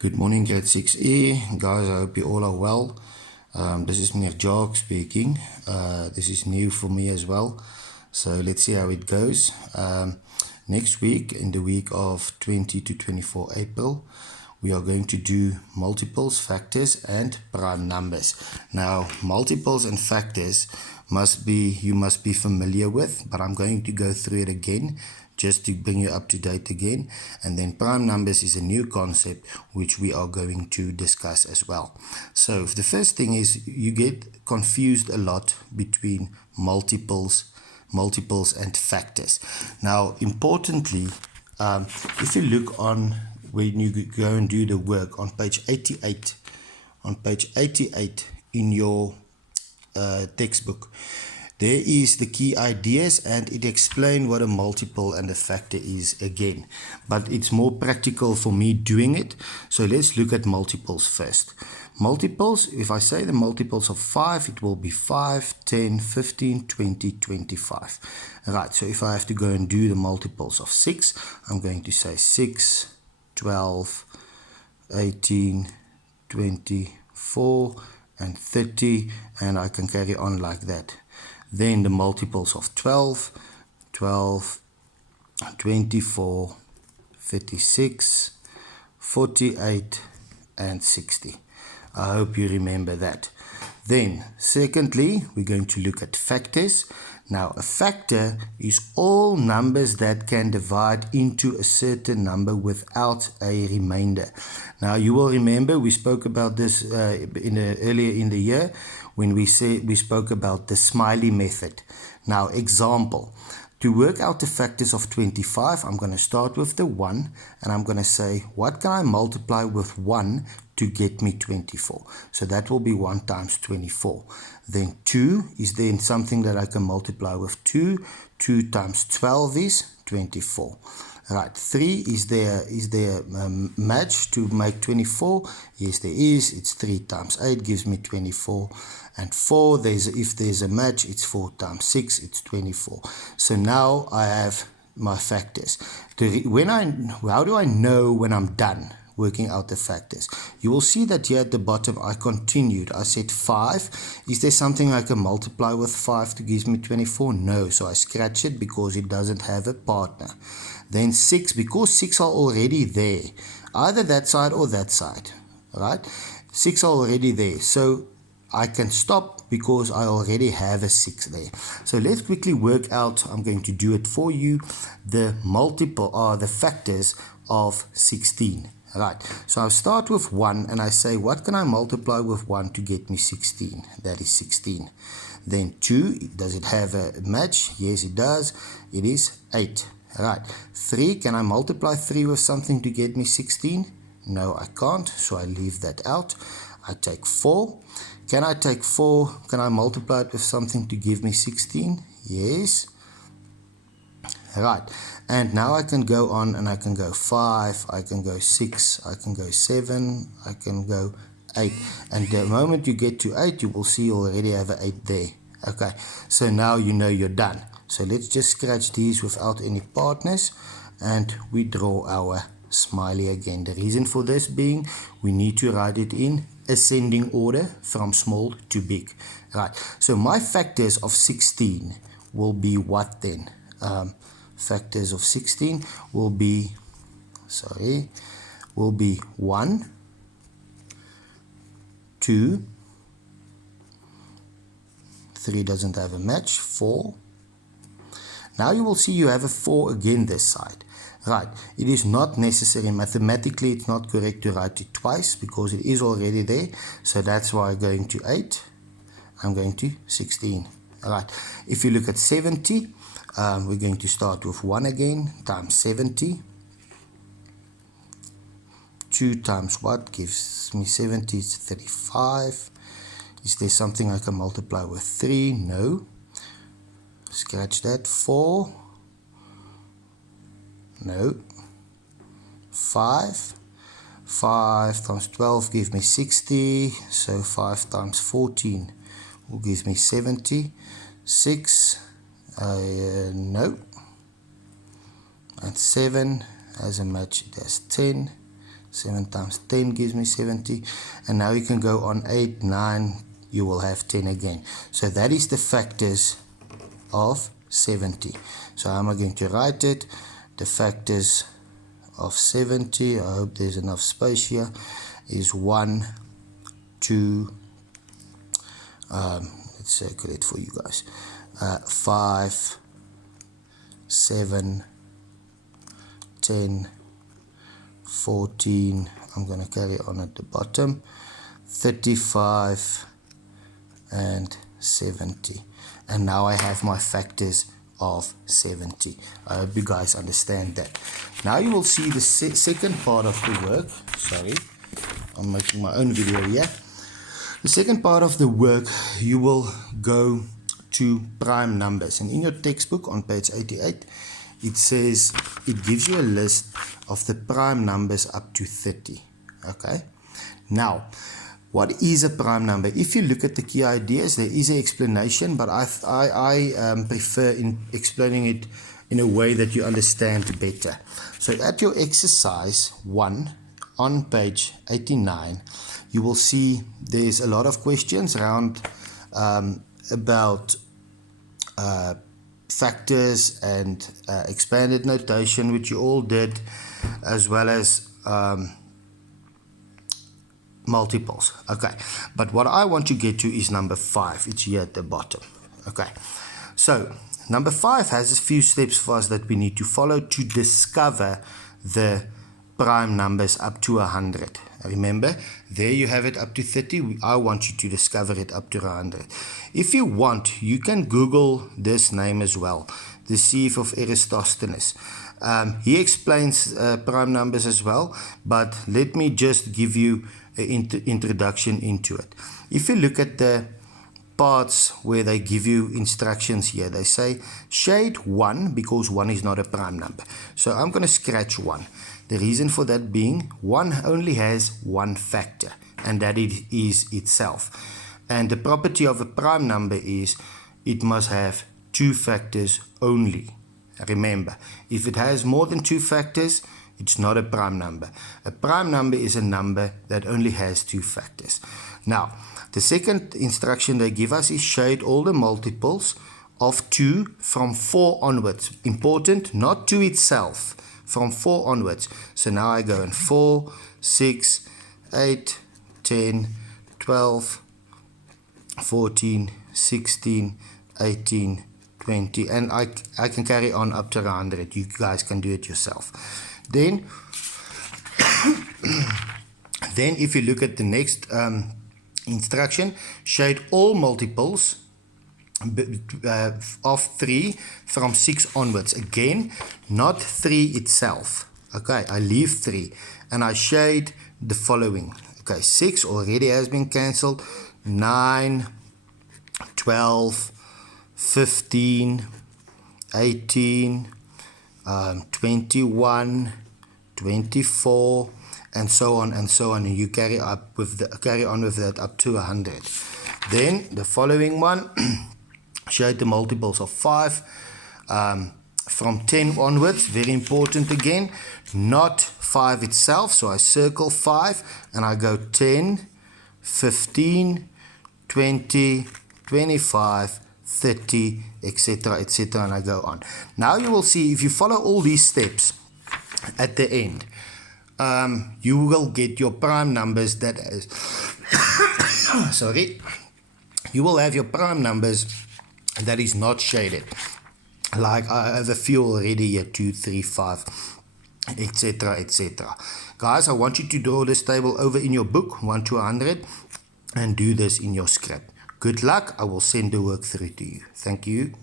Good morning, grade 6E. Guys, I hope you all are well. This is Meneer Jacques speaking. This is new for me as well. So let's see how it goes. Next week, in the week of 20 to 24 April, we are going to do multiples, factors, and prime numbers. Now, multiples and factors you must be familiar with, but I'm going to go through it again just to bring you up to date again. And then prime numbers is a new concept which we are going to discuss as well. So the first thing is you get confused a lot between multiples and factors. Now, importantly, if you look on when you go and do the work on page 88, in your textbook, there is the key ideas and it explains what a multiple and a factor is again, but it's more practical for me doing it. So let's look at multiples first. Multiples, if I say the multiples of 5, it will be 5, 10, 15, 20, 25. Right, so if I have to go and do the multiples of 6, I'm going to say 6, 12, 18, 24, and 30, and I can carry on like that. Then the multiples of 12, 24, 36, 48, and 60. I hope you remember that. Then, secondly, we're going to look at factors. Now, a factor is all numbers that can divide into a certain number without a remainder. Now, you will remember we spoke about this earlier in the year when we spoke about the smiley method. Now, example. To work out the factors of 25, I'm going to start with the 1 and I'm going to say, what can I multiply with 1 to get me 24? So that will be 1 times 24. Then 2 is then something that I can multiply with 2. 2 times 12 is 24. Right, 3, is there a match to make 24? Yes, there is. It's 3 times 8 gives me 24. And 4, if there's a match, it's 4 times 6, it's 24. So now I have my factors. How do I know when I'm done working out the factors? You will see that here at the bottom I continued. I said 5. Is there something I can multiply with 5 to give me 24? No, so I scratch it because it doesn't have a partner. Then 6, because 6 are already there, either that side or that side, right? 6 are already there, so I can stop because I already have a 6 there. So let's quickly work out, I'm going to do it for you, the factors of 16. Right, so I'll start with 1 and I say, what can I multiply with 1 to get me 16? That is 16. Then 2, does it have a match? Yes, it does. It is 8. Right, 3, can I multiply 3 with something to get me 16? No, I can't, so I leave that out. I take 4. Can I take 4? Can I multiply it with something to give me 16? Yes. Right, and now I can go on and I can go 5, I can go 6, I can go 7, I can go 8. And the moment you get to 8, you will see you already have an 8 there. Okay, so now you know you're done. So let's just scratch these without any partners and we draw our smiley again. The reason for this being we need to write it in ascending order from small to big. Right, so my factors of 16 will be what then? Factors of 16 will be 1, 2, 3 doesn't have a match, 4. Now you will see you have a 4 again this side. Right, it is not necessary, mathematically it's not correct to write it twice because it is already there. So that's why I'm going to 8, I'm going to 16. Alright, if you look at 70, we're going to start with 1 again, times 70. 2 times what gives me 70? It's 35. Is there something I can multiply with 3? No. Scratch that. 4. No. 5. 5 times 12 gives me 60. So 5 times 14 will give me 70. 6. No. And 7 as a match, it has 10. 7 times 10 gives me 70. And now you can go on 8, 9, you will have 10 again. So that is the factors of 70. So how am I going to write it? The factors of 70, I hope there's enough space here, is 1, 2, let's circle it for you guys, 5, 7, 10, 14, I'm going to carry on at the bottom, 35, and 70. And now I have my factors of 70. I hope you guys understand that. Now you will see the second part of the work. Sorry, I'm making my own video here. The second part of the work, you will go to prime numbers. And in your textbook on page 88, it says, it gives you a list of the prime numbers up to 30. Okay. Now, what is a prime number? If you look at the key ideas, there is an explanation, but I prefer in explaining it in a way that you understand better. So at your exercise 1 on page 89, you will see there's a lot of questions around about factors and expanded notation, which you all did, as well as multiples. Okay, but what I want to get to is number 5. It's here at the bottom. Okay, so number 5 has a few steps for us that we need to follow to discover the prime numbers up to 100. Remember, there you have it up to 30. I want you to discover it up to 100. If you want, you can Google this name as well, the Sieve of Eratosthenes. He explains prime numbers as well, but let me just give you an introduction into it. If you look at the parts where they give you instructions here, they say shade 1 because 1 is not a prime number. So I'm going to scratch 1. The reason for that being 1 only has one factor, and that it is itself. And the property of a prime number is it must have 2 factors only. Remember, if it has more than 2 factors, it's not a prime number. A prime number is a number that only has 2 factors. Now, the second instruction they give us is shade all the multiples of 2 from 4 onwards. Important, not 2 itself, from 4 onwards. So now I go in 4, 6, 8, 10, 12, 14, 16, 18, 20, and I can carry on up to 100. You guys can do it yourself. Then if you look at the next instruction, shade all multiples of 3 from 6 onwards. Again, not 3 itself. Okay, I leave 3 and I shade the following. Okay, 6 already has been cancelled. 9, 12, 15, 18, 21, 24, and so on and so on, and you carry on with that up to 100. Then the following one, shade the multiples of 5 from 10 onwards. Very important again, not 5 itself. So I circle 5 and I go 10, 15, 20, 25, 30, etc., etc., and I go on. Now you will see, if you follow all these steps at the end, you will get your prime numbers that is sorry, you will have your prime numbers that is not shaded, like I have a few already here, 2, 3, 5, etc., etc. Guys, I want you to draw this table over in your book 1 to 100 and do this in your script. Good luck. I will send the work through to you. Thank you.